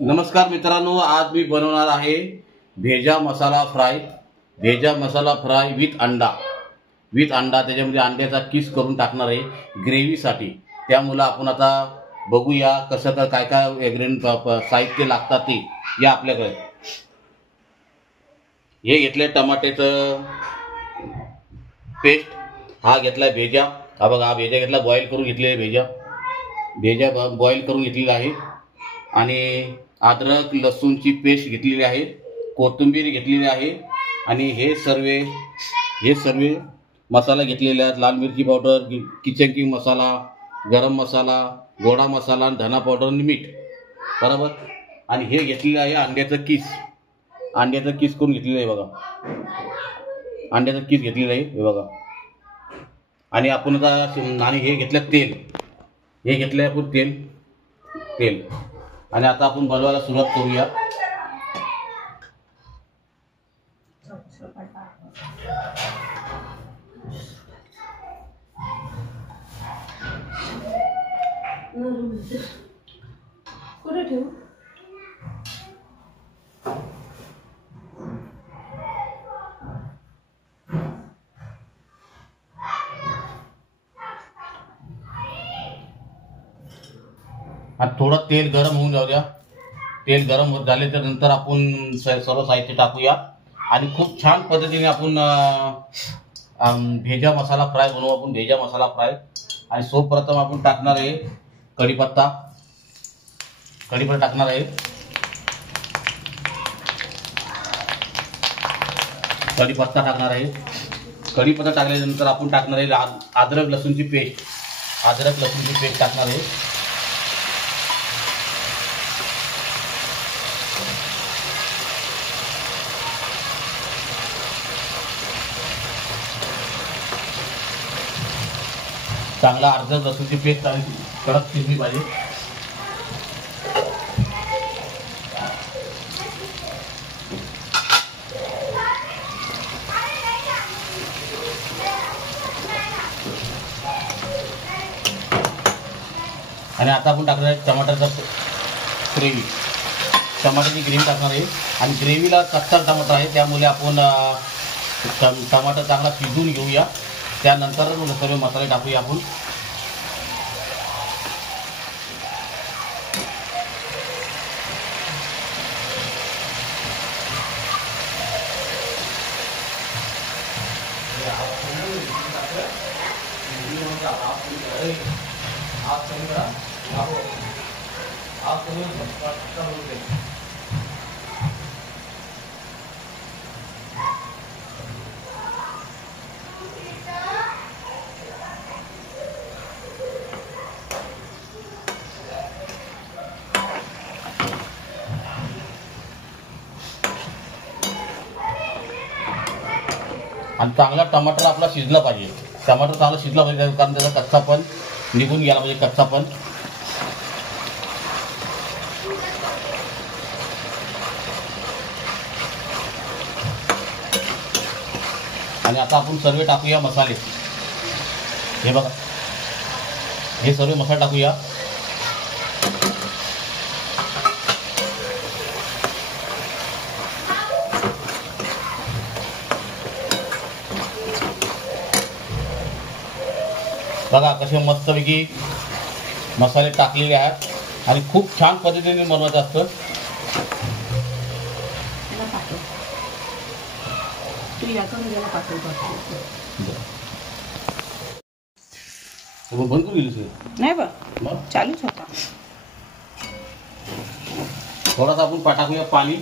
नमस्कार मित्रांनो, आज मी बनवणार आहे भेजा मसाला फ्राय. भेजा मसाला फ्राय विथ अंडा. त्याच्यामध्ये अंड्याचा किस करून टाकणार आहे ग्रेव्हीसाठी. त्यामुळे आपण आता बघूया कसं काय काय साहित्य लागतात ते या आपल्याकडे. हे घेतले टमाट्याचं पेस्ट, हा घेतलाय भेजा. हा बघा, हा भेजा घेतला, बॉईल करून घेतलेला भेजा बॉईल करून घेतलेला आहे. आणि अद्रक लसूणची पेस्ट घेतलेली आहे, कोथिंबीर घेतलेली आहे. आणि हे सर्व मसाला घेतलेले आहेत. लाल मिरची पावडर, किचन किंग मसाला, गरम मसाला, गोडा मसाला, धना पावडर आणि मीठ, बरोबर. आणि हे घेतलेलं आहे अंड्याचं किस करून घेतलेलं आहे बघा. अंड्याचं किस घेतलेलं आहे हे बघा. आणि आपण आता आणि हे घेतलं तेल, आपण तेल. आणि आता आपण बनवायला सुरुवात करूया. कुठे ठेवू? आता थोडं तेल गरम होऊन जाऊ द्या. तेल गरम झाले तर नंतर आपण सर्व साहित्य टाकूया आणि खूप छान पद्धतीने आपण भेजा मसाला फ्राय बनवू. आपण भेजा मसाला फ्राय. आणि सर्वप्रथम आपण टाकणार आहे कढीपत्ता टाकणार आहे. कढीपत्ता टाकल्यानंतर आपण टाकणार आहे अद्रक लसूणची पेस्ट टाकणार आहे. चांगला अद्रक लसूणची पेस्ट आणि कडक शिजली पाहिजे. आणि आता आपण टाकणार आहे टमाटरची ग्रेव्ही टाकणार आहे. आणि ग्रेव्हीला कच्चा टमाटर आहे, त्यामुळे आपण टमाटर चांगला शिजवून घेऊया. त्यानंतर सर्व मसाले टाकूया आपण. आणि चांगला टमाटर आपला शिजला पाहिजे. कारण त्याचा कच्चापण निघून गेला पाहिजे, कच्चापण. आणि आता आपण सर्व टाकूया मसाले. हे बघा, हे सर्व मसाले टाकूया. बघा कसे मस्तपैकी मसाले टाकलेले आहेत आणि खूप छान पद्धतीने बनवायचं असतं. बंद करू गेली नाही बघ, चालूच होता. थोडासा आपण टाकूया पाणी.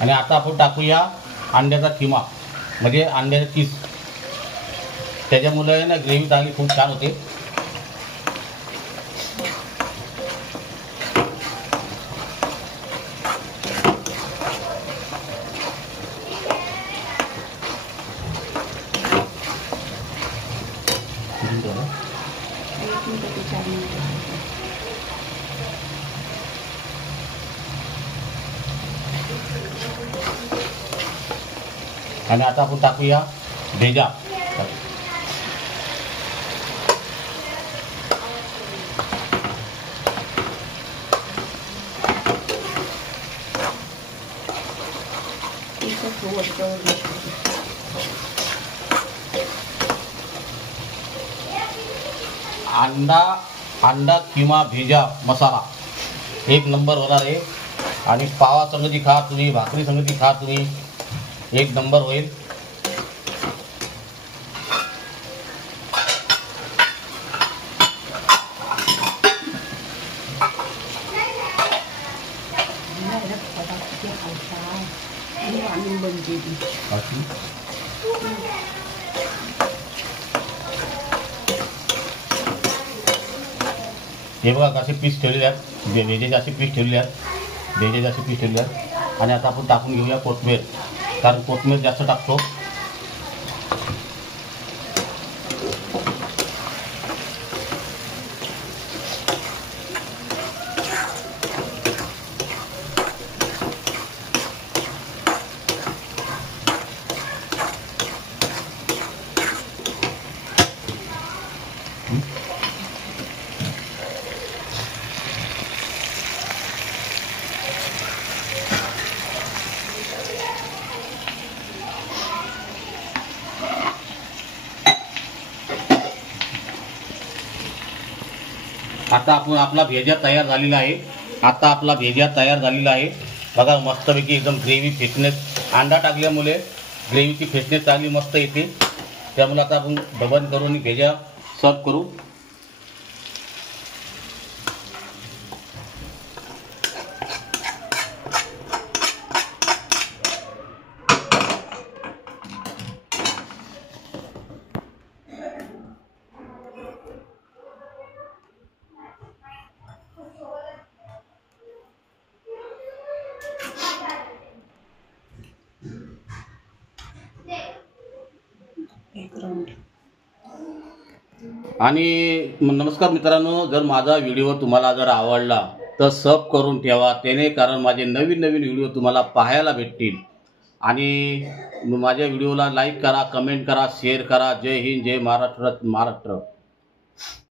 आणि आता आपण टाकूया अंड्याचा किमा, म्हणजे अंड्याचा किस. त्याच्यामुळे ना ग्रेव्ही चांगली खूप छान होते. आणि आता आपण टाकूया भेजा. अंडा किंवा भेजा मसाला एक नंबर होणार आहे. आणि पावा संगती खा तुम्ही, भाकरी संगती खा तुम्ही, एक नंबर होईल. हे बघा कसे पीस ठेवलेले आहेत, भेजेचे असे पीस ठेवलेले आहेत, भेजेचे असे पीस ठेवलेले आहेत. आणि आता आपण टाकून घेऊया कोथिंबीर, कारण कोथिंबीर जास्त टाकतो. आता आपण आपला भेजा तयार झालेला आहे. आता आपला भेजा तयार झालेला आहे. बघा मस्तपैकी एकदम ग्रेव्ही फेटनेस, अंडा टाकल्यामुळे ग्रेव्हीची फेटनेस चांगली मस्त येते. त्यामुळे आता आपण डबल करून भेजा सर्व करू. आणि नमस्कार मित्रांनो, जर माझा व्हिडिओ तुम्हाला जर आवडला तर सब करून ठेवा, त्याने कारण माझे नवीन नवीन व्हिडिओ तुम्हाला पाहायला भेटतील. आणि माझ्या व्हिडिओला लाईक करा, कमेंट करा, शेअर करा. जय हिंद, जय महाराष्ट्र.